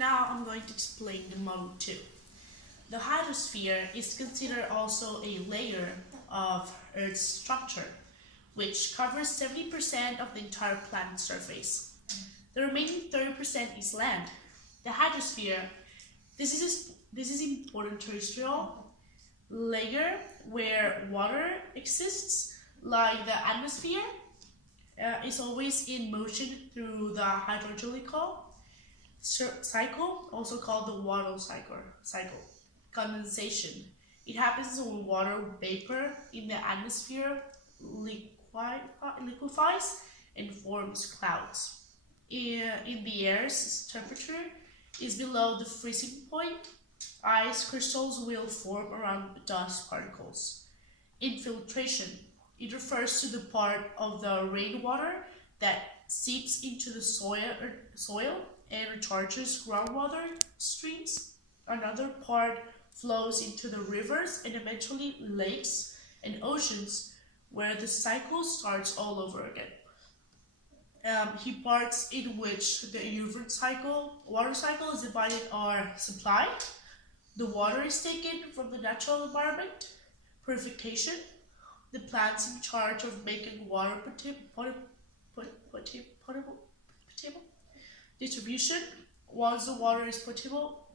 Now I'm going to explain the Module 2. The hydrosphere is considered also a layer of Earth's structure, which covers 70% of the entire planet's surface. The remaining 30% is land. The hydrosphere, this is important terrestrial layer where water exists, like the atmosphere is always in motion through the hydrological cycle, also called the water cycle. Condensation. It happens when water vapor in the atmosphere liquefies and forms clouds. In the air's temperature is below the freezing point, ice crystals will form around dust particles. Infiltration. It refers to the part of the rainwater that seeps into the soil and recharges groundwater streams. Another part flows into the rivers and eventually lakes and oceans, where the cycle starts all over again. Parts in which the water cycle is divided are supply. The water is taken from the natural environment. Purification. The plants in charge of making water potable. Distribution. Once the water is potable,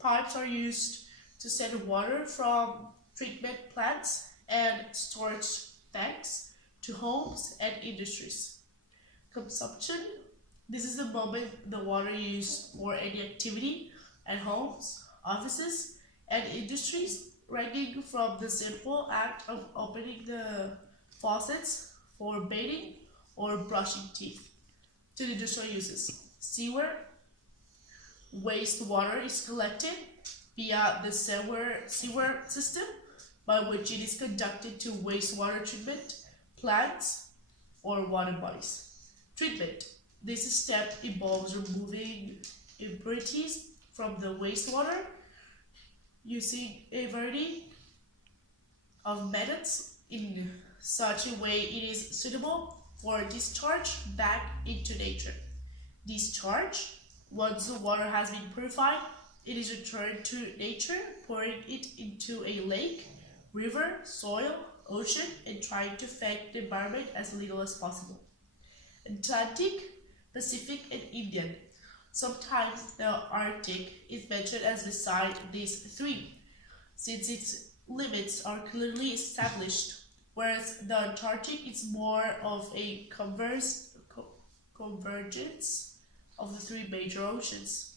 pipes are used to send water from treatment plants and storage tanks to homes and industries. Consumption. This is the moment the water used for any activity at homes, offices, and industries, ranging from the simple act of opening the faucets for bathing or brushing teeth to the industrial uses. Sewer. Wastewater is collected via the sewer system, by which it is conducted to wastewater treatment plants or water bodies. Treatment. This step involves removing impurities from the wastewater using a variety of methods in such a way it is suitable for discharge back into nature. Discharge. Once the water has been purified, it is returned to nature, pouring it into a lake, river, soil, ocean, and trying to affect the environment as little as possible. Atlantic, Pacific, and Indian. Sometimes the Arctic is mentioned as beside these three, since its limits are clearly established, whereas the Antarctic is more of a convergence of the three major oceans.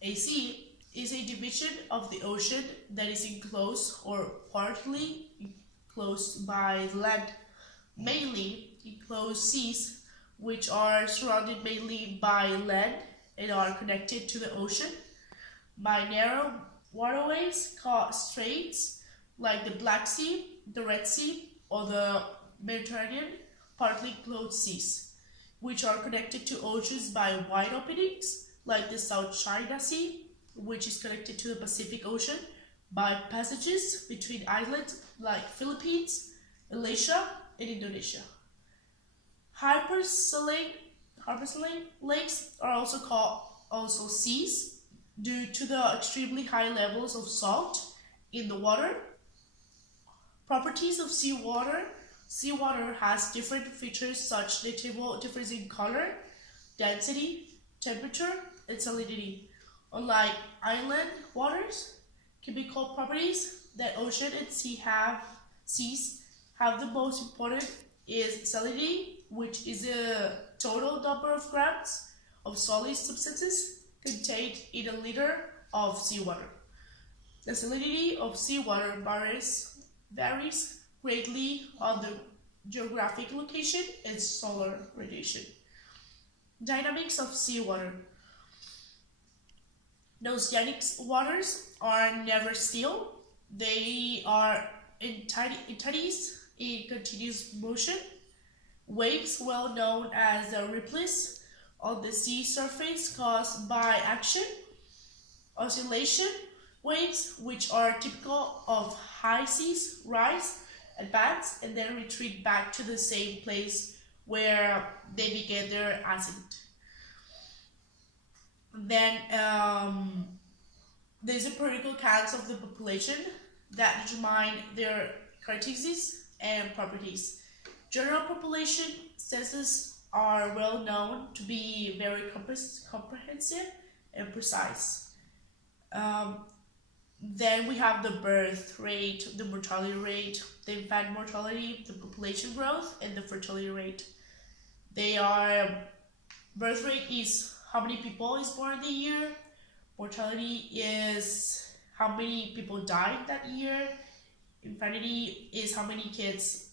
A sea is a division of the ocean that is enclosed or partly enclosed by land. Mainly enclosed seas, which are surrounded mainly by land and are connected to the ocean by narrow waterways called straits, like the Black Sea, the Red Sea, or the Mediterranean. Partly enclosed seas, which are connected to oceans by wide openings, like the South China Sea, which is connected to the Pacific Ocean by passages between islands like Philippines, Malaysia, and Indonesia. Hypersaline lakes are also called seas due to the extremely high levels of salt in the water. Properties of seawater. Seawater has different features such notable difference in color, density, temperature, and salinity. Unlike inland waters, chemical properties that ocean and seas have, the most important is salinity, which is the total number of grams of solid substances contained in a liter of seawater. The salinity of seawater varies greatly on the geographic location and solar radiation. Dynamics of seawater. Oceanic waters are never still. They are entities in continuous motion. Waves, well known as the ripples on the sea surface caused by action. Oscillation waves, which are typical of high seas, rise, advance, and then retreat back to the same place where they began their ascent. Then there's a political counts of the population that determine their characteristics and properties. General population census are well known to be very comprehensive and precise. Um, then we have the birth rate, the mortality rate, the infant mortality, the population growth, and the fertility rate. They are, birth rate is how many people is born in the year. Mortality is how many people died that year. Infanity is how many kids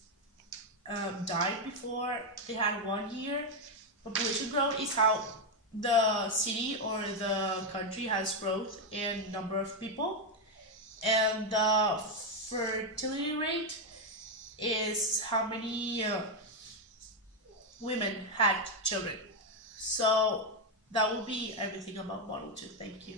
died before they had 1 year. Population growth is how the city or the country has growth in number of people. And the fertility rate is how many women had children. So that will be everything about Model 2. Thank you.